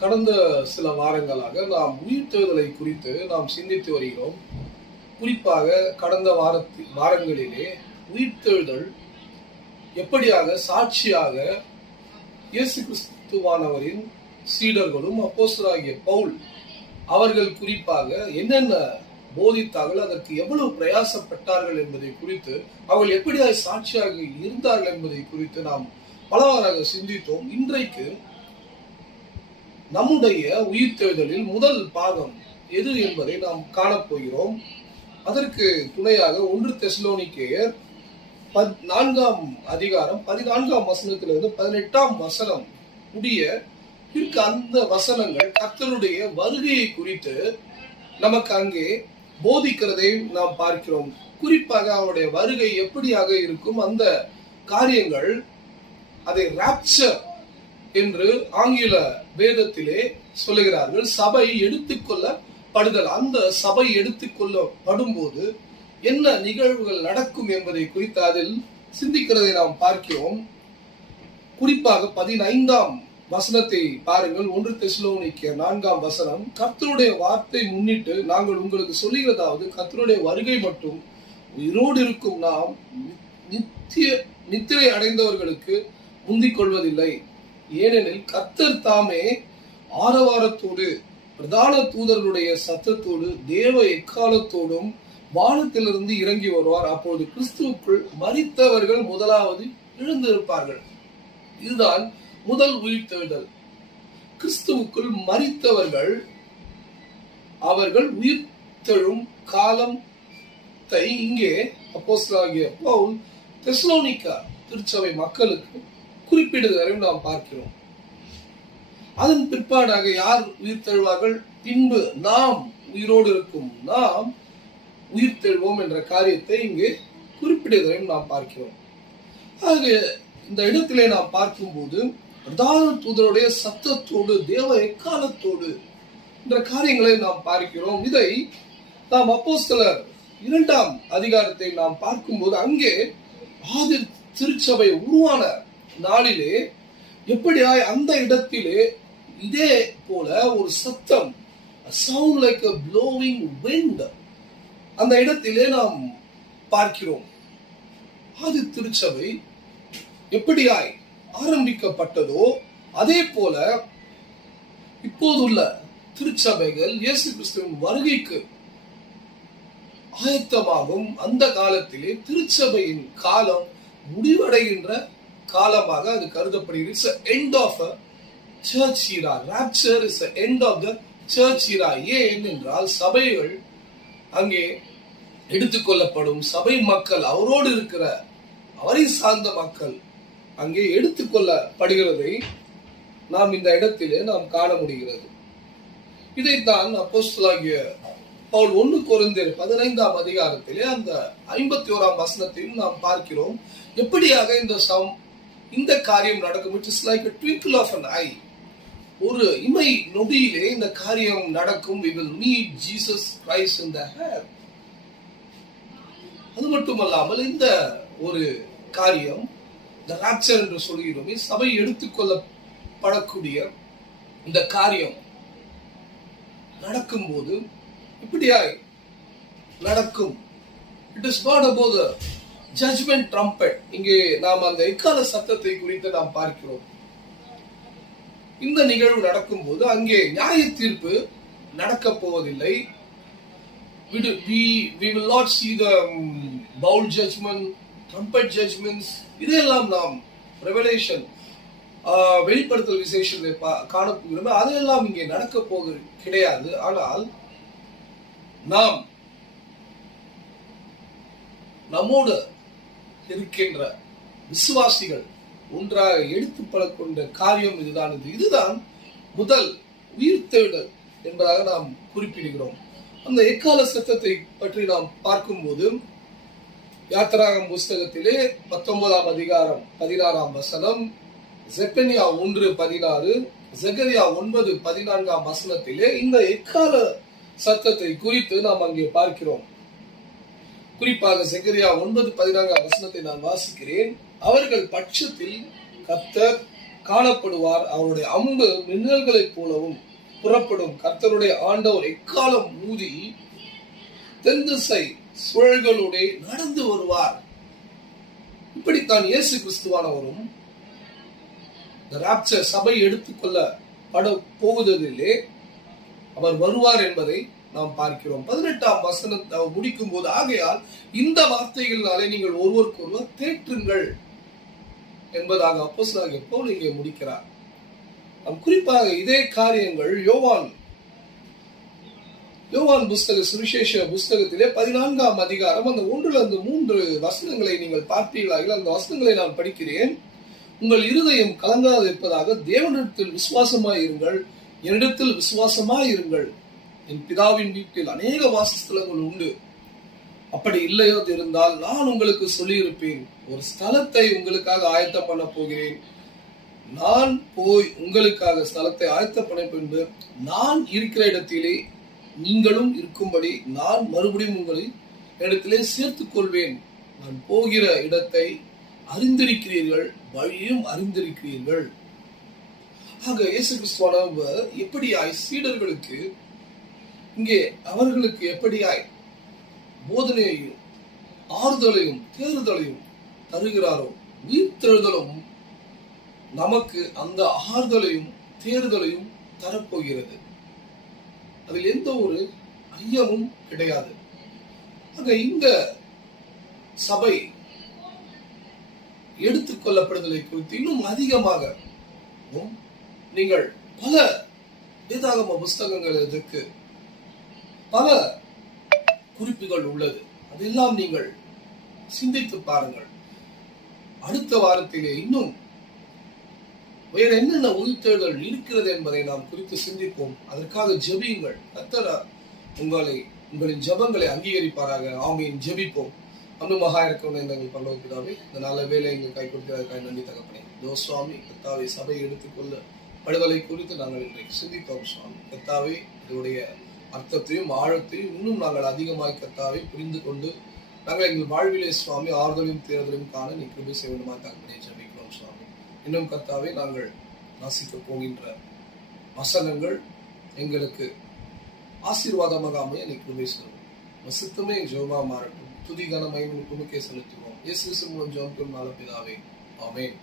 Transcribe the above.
கடந்த சில வாரங்களாக நாம் உயிர்த்தெழுதலை குறித்து நாம் சிந்தித்து வருகிறோம். குறிப்பாக கடந்த வாரங்களிலே உயிர்த்தெழுதல் எப்படியாக சாட்சியாக இயேசு கிறிஸ்துவானவரின் சீடர்களும் அப்போஸ்தலராகிய பவுல் அவர்கள் குறிப்பாக என்னென்ன போதித்தார்கள், அதற்கு எவ்வளவு பிரயாசப்பட்டார்கள் என்பதை குறித்து, அவர்கள் எப்படியாக சாட்சியாக இருந்தார்கள் என்பதை குறித்து நாம் பலவாறாக சிந்தித்தோம். இன்றைக்கு நம்முடைய உயிர்த்தெழுதலில் முதல் பாகம் எது என்பதை நாம் காணப்போகிறோம். அதற்கு துணையாக 1 தெசலோனிக்கேயர் 4ஆம் அதிகாரம் 14ஆம் வசனத்திலிருந்து 18ஆம் வசனம் முடிய இருக்க அந்த வசனங்கள் கர்த்தருடைய வருகையை குறித்து நமக்கு அங்கே போதிக்கிறதை நாம் பார்க்கிறோம். குறிப்பாக அவருடைய வருகை எப்படியாக இருக்கும், அந்த காரியங்கள், அதை ராப்சர் என்று ஆங்கில வேதத்திலே சொல்லுகிறார்கள். சபை எடுத்துக்கொள்ளப்படுதல். அந்த சபை எடுத்துக்கொள்ளப்படும் போது என்ன நிகழ்வுகள் நடக்கும் என்பதை குறித்து அதில் சிந்திக்கிறதை நாம் பார்க்கிறோம். குறிப்பாக 15ஆம் வசனத்தை பாருங்கள். 1 தெசலோனிக்கேயர் 4ஆம் வசனம். கர்த்தருடைய வார்த்தை முன்னிட்டு நாங்கள் உங்களுக்கு சொல்லுகிறதாவது, கர்த்தருடைய வருகை மட்டும் உயிரோடு இருக்கும் நாம் நித்திரை அடைந்தவர்களுக்கு முந்திக் கொள்வதில்லை. ஏனெனில் கர்த்தர் தாமே ஆரவாரத்தோடு பிரதான தூதர்களுடைய சத்தத்தோடு தேவ எக்காலத்தோடும் வானத்திலிருந்து இறங்கி வருவார். அப்பொழுது கிறிஸ்துவுக்குள் மரித்தவர்கள் முதலாவது எழுந்திருப்பார்கள். இதுதான் முதல் உயிர்த்தெழுதல். கிறிஸ்துவுக்குள் மரித்தவர்கள் அவர்கள் உயிர்த்தெழும் காலத்தை இங்கே அப்போஸ்தலனாகிய பவுல் தெசலோனிக்கா திருச்சபை மக்களுக்கு குறிப்பிடுவதை நாம் பார்க்கிறோம். அதன் பிற்பாடாக யார் உயிர்த்தெழுவார்கள்? பின்பு நாம் உயிரோடு இருக்கும் நாம் உயிர்த்தெழுவோம் என்ற காரியத்தை இங்கே குறிப்பிடுவதையும் நாம் பார்க்கிறோம். ஆக இந்த இடத்திலே நாம் பார்க்கும்போது பிரதான தூதருடைய சத்தத்தோடு தேவ எக்காலத்தோடு என்ற காரியங்களை நாம் பார்க்கிறோம். இதை நாம் அப்போஸ்தலர் 2ஆம் அதிகாரத்தை நாம் பார்க்கும்போது அங்கே ஆதி திருச்சபை உருவான நாளிலே எப்படியாய் அந்த இடத்திலே இதே போல ஒரு சத்தம், sound like a blowing wind, அந்த இடத்திலே நாம் பார்க்கிறோம். ஆதி திருச்சபை எப்படியாய் ஆரம்பிக்கப்பட்டதோ அதே போல இப்போதுள்ள திருச்சபைகள் இயேசு கிறிஸ்துவின் வருகைக்கு ஆயத்தமாகும் அந்த காலத்திலே திருச்சபையின் காலம் முடிவடைகின்ற காலமாக அது கருதப்படுகிறது. It's the end of a church era. Rapture is the end of the church era. ஏன் என்றால் சபைகள் அங்கே எடுத்துக்கொள்ளப்படும். சபை மக்கள், அவரோடு இருக்கிற அவரை சார்ந்த மக்கள் அங்கே எடுத்துக்கொள்ளப்படுகிறதை நாம் இந்த இடத்திலே நாம் காண முடிகிறது. இதைத்தான் அப்போஸ்தலனாகிய பவுல் 1 கொரிந்தியர் 15ஆம் அதிகாரத்திலே அந்த 51ஆம் வசனத்தையும் நாம் பார்க்கிறோம். எப்படியாக இந்த காரியம் நடக்கும். It is like a twinkle of an eye. ஒரு இமை நொடியிலே இந்த காரியம் நடக்கும். We will meet Jesus Christ in the air. அது மட்டுமல்லாமல் இந்த ஒரு காரியம், இந்த ராப்சர் என்று சொல்கிறோம், சபை எடுத்துக்கொள்ளப்படக்கூடிய இந்த காரியம் நடக்கும்போது இப்படியாய் நடக்கும். It is not about the judgment trumpet. இங்கே நாம் அந்த எக்கால சத்தத்தை குறித்து நாம் பார்க்கிறோம். இந்த நிகழ்வு நடக்கும்போது அங்கே நியாய தீர்ப்பு நடக்க போவதில்லை. We will not see the bowl judgment, trumpet judgments. இதெல்லாம் நாம் ரெவலேஷன் வெளிப்படுத்தல் விசேஷத்தை காணப்போகிறோம். அதெல்லாம் இங்கே நடக்க போகிறது கிடையாது. ஆனால் நாம் நம்மோடு இருக்கின்ற விசுவாசிகள் ஒன்றாக எடுத்துக்கொண்ட காரியம் இதுதான். இதுதான் முதல் உயிர்த்தெழுதல் என்பதாக நாம் குறிப்பிடுகிறோம். அந்த எக்கால சத்தத்தை பற்றி நாம் பார்க்கும்போது யாத்திராகமம் புஸ்தகத்திலே 19ஆம் அதிகாரம் 16ஆம் வசனம், செப்பனியா 1:16, செகரியா 9:14ஆம் வசனத்திலே இந்த எக்கால சத்தத்தை குறித்து நாம் அங்கே பார்க்கிறோம். குறிப்பாக செகரியா 9:14ஆம் வசனத்தை நான் வாசிக்கிறேன். அவர்கள் பட்சத்தில் கர்த்தர் காணப்படுவார். அவருடைய அம்பு மின்னல்களைப் போலவும் புறப்படும். கர்த்தருடைய ஆண்டவர் எக்காலம் ஊதி தென் திசை சுழல்களோட நடந்து வருவார். இப்படித்தான் இயேசு கிறிஸ்துவானவரும் ராப்சர் சபை எடுத்துக்கொள்ளப்பட போகுதிலே அவர் வருவார் என்பதை நாம் பார்க்கிறோம். 18ஆம் வசனத்தை முடிக்கும் போது, ஆகையால் இந்த வார்த்தைகளினாலே நீங்கள் ஒருவருக்கொருவர் தேற்றுங்கள் என்பதாக அப்போஸ்தலனாகிய பவுல் இங்கே முடிக்கிறார். குறிப்பாக இதே காரியங்கள் யோவான் புஸ்தக சுவிசேஷ புஸ்தகத்திலே 14ஆம் அதிகாரம் அந்த 1-3 வசனங்களை நீங்கள் பார்ப்பீர்களாக. அந்த வசனங்களை நான் படிக்கிறேன். உங்கள் இருதயம் கலங்காது இருப்பதாக தேவனிடத்தில் விசுவாசமாயிருங்கள், என்னிடத்தில் விசுவாசமாயிருங்கள். என் பிதாவின் வீட்டில் அநேக வாசஸ்தலங்கள் உண்டு. அப்படி இல்லையோ இருந்தால் நான் உங்களுக்கு சொல்லியிருப்பேன். ஒரு ஸ்தலத்தை உங்களுக்காக ஆயத்தம் பண்ண போகிறேன். நான் போய் உங்களுக்காக ஸ்தலத்தை ஆயத்தம் பண்ண பின்பு நான் இருக்கிற இடத்திலே நீங்களும் இருக்கும்படி நான் மறுபடியும் உங்களை இடத்திலே சேர்த்துக் கொள்வேன். நான் போகிற இடத்தை அறிந்திருக்கிறீர்கள், வழியும் அறிந்திருக்கிறீர்கள். ஆக இயேசு கிறிஸ்துவானவர் எப்படியாய் சீடர்களுக்கு இங்கே அவர்களுக்கு எப்படியாய் போதனையையும் ஆறுதலையும் தேறுதலையும் தருகிறாரோ, உயிர்த்தெழுதலும் நமக்கு அந்த ஆறுதலையும் தேறுதலையும் தரப்போகிறது. அதில் எந்த ஒரு ஐயமும் கிடையாது. ஆக இந்த சபை எடுத்துக்கொள்ளப்படுதலை குறித்து இன்னும் அதிகமாக நீங்கள் பல வேதாகம புஸ்தகங்கள் இதற்கு பல குறிப்புகள் உள்ளது. அதெல்லாம் நீங்கள் சிந்தித்து பாருங்கள். அடுத்த வாரத்திலே இன்னும் வேற என்னென்ன உயிர்த்தெழுதல் இருக்கிறது என்பதை நாம் குறித்து சிந்திப்போம். அதற்காக ஜெபியுங்கள். கர்த்தர் உங்களின் ஜெபங்களை அங்கீகரிப்பாராக. ஆமீன். ஜெபிப்போம். அன்பு மகா இருக்கும் எங்கள் பரலோக பிதாவே, இந்த நல்ல வேலை எங்கள் கை கொடுக்கிறதுக்காக நன்றி தகப்பனே. சுவாமி கர்த்தாவே, சபையை எடுத்துக்கொள்ள படுதலை குறித்து நாங்கள் இன்றைக்கு சிந்தித்தோம் சுவாமி. கர்த்தாவே, இதனுடைய அர்த்தத்தையும் ஆழத்தையும் இன்னும் நாங்கள் அதிகமாக கர்த்தாவை புரிந்து கொண்டு நாங்கள் எங்கள் வாழ்விலே சுவாமி ஆறுதலையும் தேர்தலையும் காண நீ கிருபை செய்ய வேண்டுமா தகப்பனே ஜெபிக்கிறோம் சுவாமி. இன்னும் கர்த்தாவே, நாங்கள் வாசிக்க போகின்ற வசனங்கள் எங்களுக்கு ஆசீர்வாதமாக அமைய நீ கிருபை செய்வோம். வசித்துமே ஜெபமா மாறட்டும். துதி கன மகிமை உமக்கே செலுத்துவோம். இயேசு கிறிஸ்து மூலம் ஜெபம் நல்ல பிதாவே. ஆமென்.